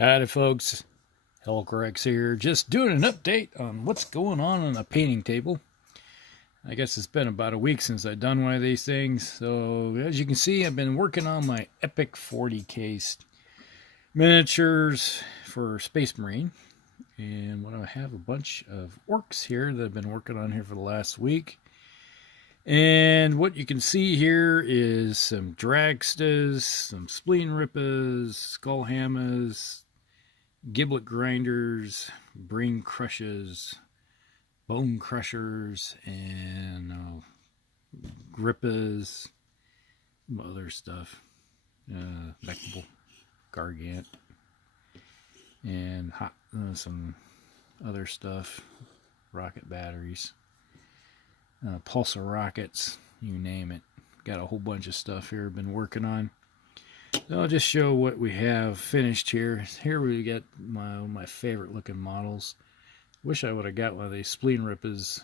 Howdy folks, Orks here, just doing an update on what's going on the painting table. I guess it's been about a week since I've done one of these things, so as you can see I've been working on my epic 40K miniatures for Space Marine. And I have a bunch of Orks here that I've been working on here for the last week. And what you can see here is some Dragsters, some Spleen Rippers, Skull Hammers, Giblet Grinders, Brain Crushers, Bone Crushers, and Grippers, some other stuff. Mech Boy Gargant, and some other stuff, rocket batteries, pulsar rockets, you name it. Got a whole bunch of stuff here I've been working on. So I'll just show what we have finished here. Here we got my favorite looking models. Wish I would have got one of these Spleen Rippers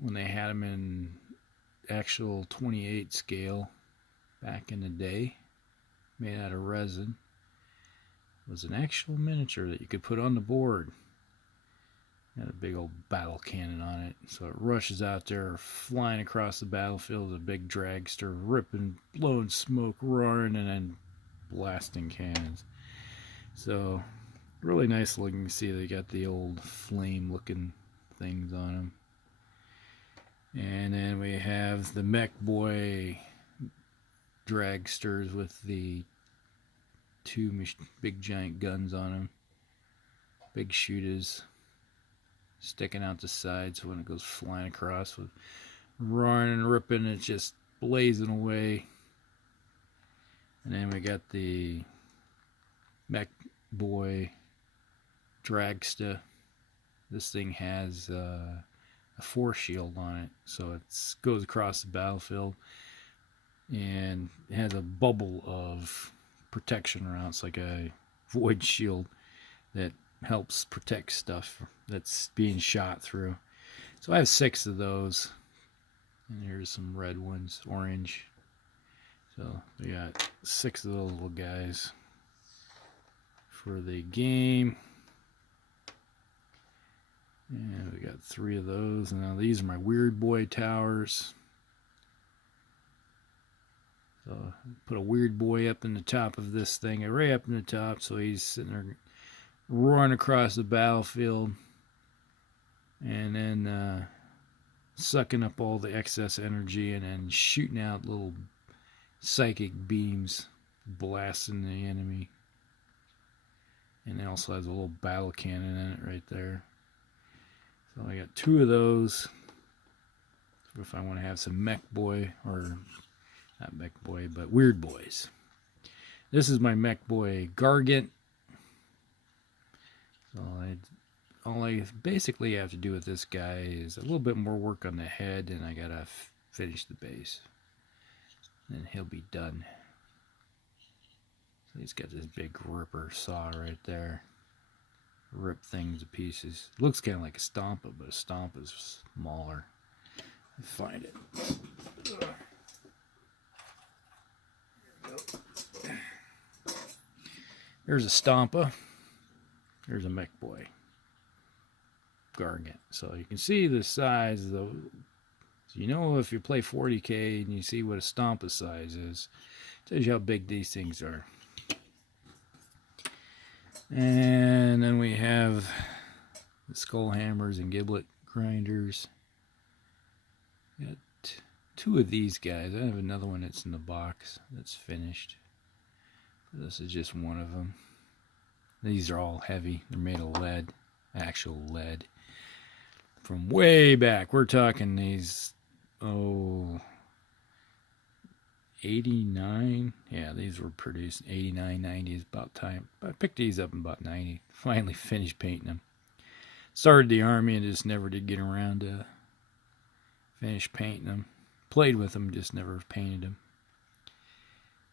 when they had them in actual 28 scale back in the day. Made out of resin. It was an actual miniature that you could put on the board. Had a big old battle cannon on it, so it rushes out there, flying across the battlefield with a big dragster, ripping, blowing smoke, roaring, and then blasting cannons. So, really nice looking. You see they got the old flame-looking things on them. And then we have the Mech Boy Dragsters with the two big giant guns on them, big shooters sticking out the sides when it goes flying across with roaring and ripping, it's just blazing away. And then we got the Mech Boy Dragster. This thing has a force shield on it, so it goes across the battlefield and it has a bubble of protection around. It's like a void shield that helps protect stuff that's being shot through. So I have 6 of those, and here's some red ones, orange. So we got 6 of those little guys for the game, and we got 3 of those. And now these are my Weird Boy towers. So put a Weird Boy up in the top of this thing, right up in the top, so he's sitting there roaring across the battlefield, and then sucking up all the excess energy and then shooting out little psychic beams, blasting the enemy. And it also has a little battle cannon in it right there. So I got 2 of those if I want to have some Mech Boy, or not Mech Boy, but Weird Boys. This is my Mech Boy Gargant. So all I basically have to do with this guy is a little bit more work on the head, and I gotta finish the base. Then he'll be done. So he's got this big ripper saw right there. Rip things to pieces. Looks kind of like a Stompa, but a Stompa is smaller. Let's find it. There's a Stompa. There's a Mech Boy Gargant. So you can see the size of the, so you know if you play 40K and you see what a Stompa size is, it tells you how big these things are. And then we have the Skull Hammers and Giblet Grinders. Got 2 of these guys. I have another one that's in the box that's finished. This is just one of them. These are all heavy. They're made of lead, actual lead. From way back. We're talking these, 89. Yeah, these were produced 89, 90 is about time. I picked these up in about 90. Finally finished painting them. Started the army and just never did get around to finish painting them. Played with them, just never painted them.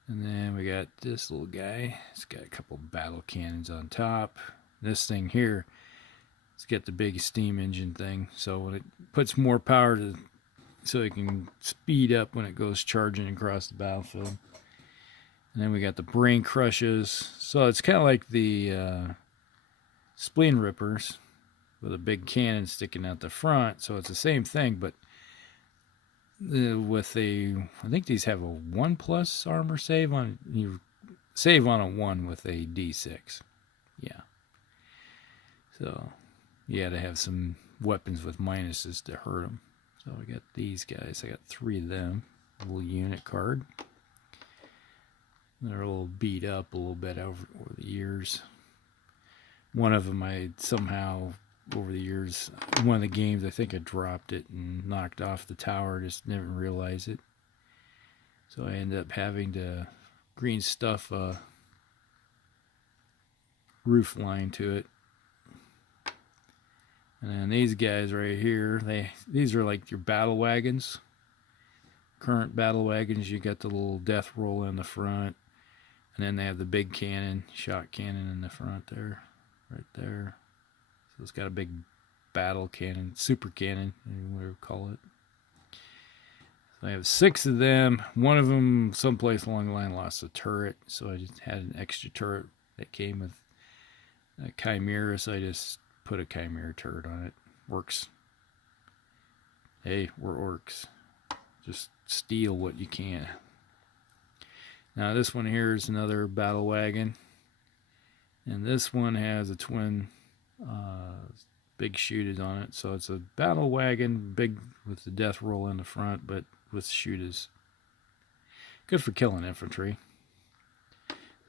And then we got this little guy. It's got a couple battle cannons on top. This thing here, it's got the big steam engine thing. So when it puts more power so it can speed up when it goes charging across the battlefield. And then we got the brain crushes. So it's kind of like the spleen rippers with a big cannon sticking out the front. So it's the same thing, but with a, I think these have a 1+ armor save on, you save on a 1 with a D6. Yeah. So you had to have some weapons with minuses to hurt them. So I got these guys. I got 3 of them. A little unit card. They're a little beat up a little bit over the years. One of them I somehow, over the years, one of the games, I think I dropped it and knocked off the tower. Just never realized it. So I ended up having to green stuff a roof line to it. And then these guys right here, these are like your battle wagons. Current battle wagons, you got the little death roll in the front. And then they have the big cannon, shot cannon in the front there. Right there. So it's got a big battle cannon, super cannon, whatever you call it. So I have 6 of them. One of them, someplace along the line, lost a turret. So I just had an extra turret that came with a Chimera. So I just put a Chimera turret on it. Works. Hey, we're orcs. Just steal what you can. Now this one here is another battle wagon. And this one has a twin big shooters on it. So it's a battle wagon, big with the death roll in the front, but with shooters. Good for killing infantry.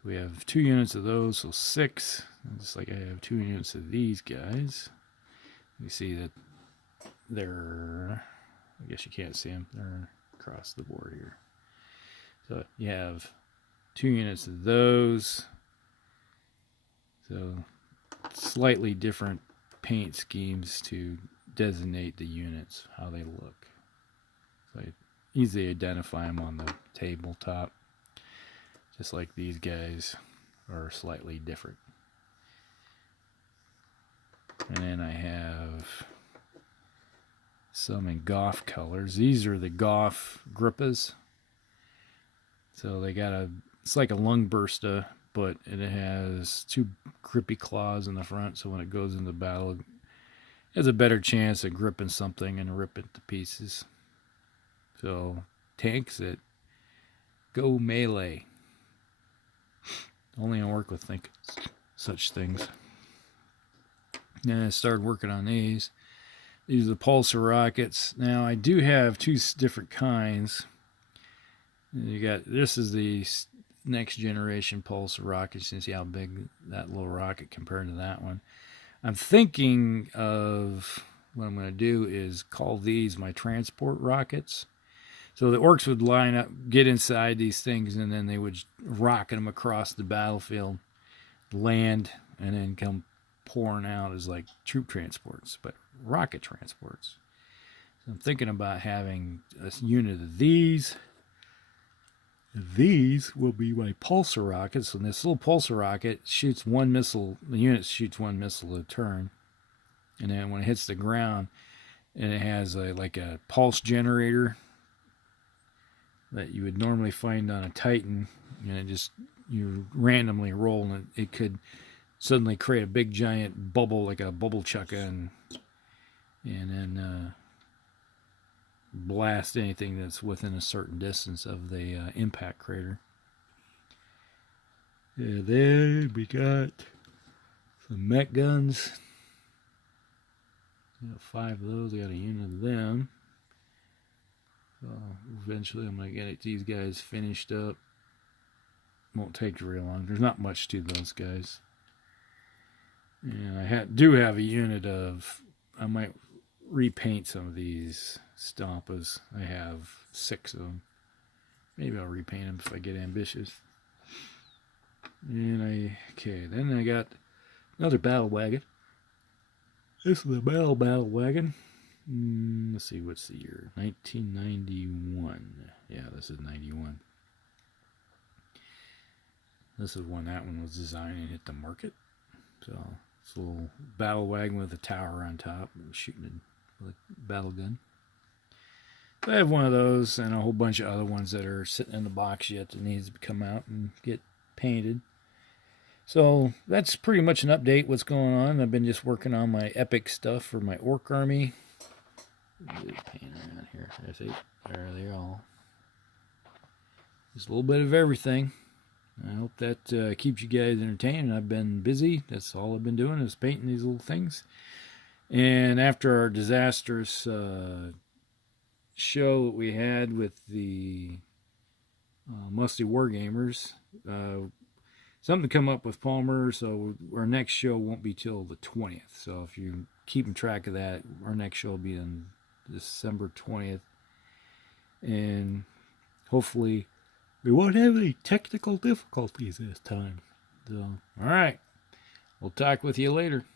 We have 2 units of those, so 6. Just like I have 2 units of these guys. You see that they're, I guess you can't see them, they're across the board here. So you have 2 units of those. So slightly different paint schemes to designate the units, how they look. So I easily identify them on the tabletop. Just like these guys are slightly different. And then I have some in Goth colors. These are the Goth Grippas. So they got it's like a lung burster, but it has 2 grippy claws in the front, so when it goes into battle, it has a better chance of gripping something and ripping it to pieces. So tanks that go melee. Only I work with such things. Then I started working on these. These are the pulsar rockets. Now I do have 2 different kinds. You got, this is the next generation pulsar rocket. You can see how big that little rocket compared to that one. I'm thinking of what I'm going to do is call these my transport rockets. So the orcs would line up, get inside these things, and then they would rocket them across the battlefield, land, and then come pouring out as like troop transports, but rocket transports. So I'm thinking about having a unit of these. These will be my pulsar rockets, and this little pulsar rocket shoots 1 missile. The unit shoots 1 missile a turn, and then when it hits the ground, and it has like a pulse generator that you would normally find on a Titan, and it just, you randomly roll, and it could suddenly create a big giant bubble, like a bubble chucka, and then blast anything that's within a certain distance of the impact crater. And then we got some mech guns. Got 5 of those. I got a unit of them. So eventually I'm going to get these guys finished up. Won't take very long. There's not much to those guys. And I do have a unit of, I might repaint some of these Stompas. I have 6 of them. Maybe I'll repaint them if I get ambitious. And then I got another battle wagon. This is a battle wagon. Let's see, what's the year? 1991. Yeah, this is 91. This is when that one was designed and hit the market. So it's a little battle wagon with a tower on top, shooting a battle gun. So I have one of those and a whole bunch of other ones that are sitting in the box yet that needs to come out and get painted. So that's pretty much an update what's going on. I've been just working on my epic stuff for my orc army. Paint around here. There they all. Just a little bit of everything. I hope that keeps you guys entertained. I've been busy. That's all I've been doing is painting these little things. And after our disastrous show that we had with the Musty Wargamers, something to come up with Palmer, so our next show won't be till the 20th. So if you're keeping track of that, our next show will be on December 20th. And hopefully we won't have any technical difficulties this time. So, all right. We'll talk with you later.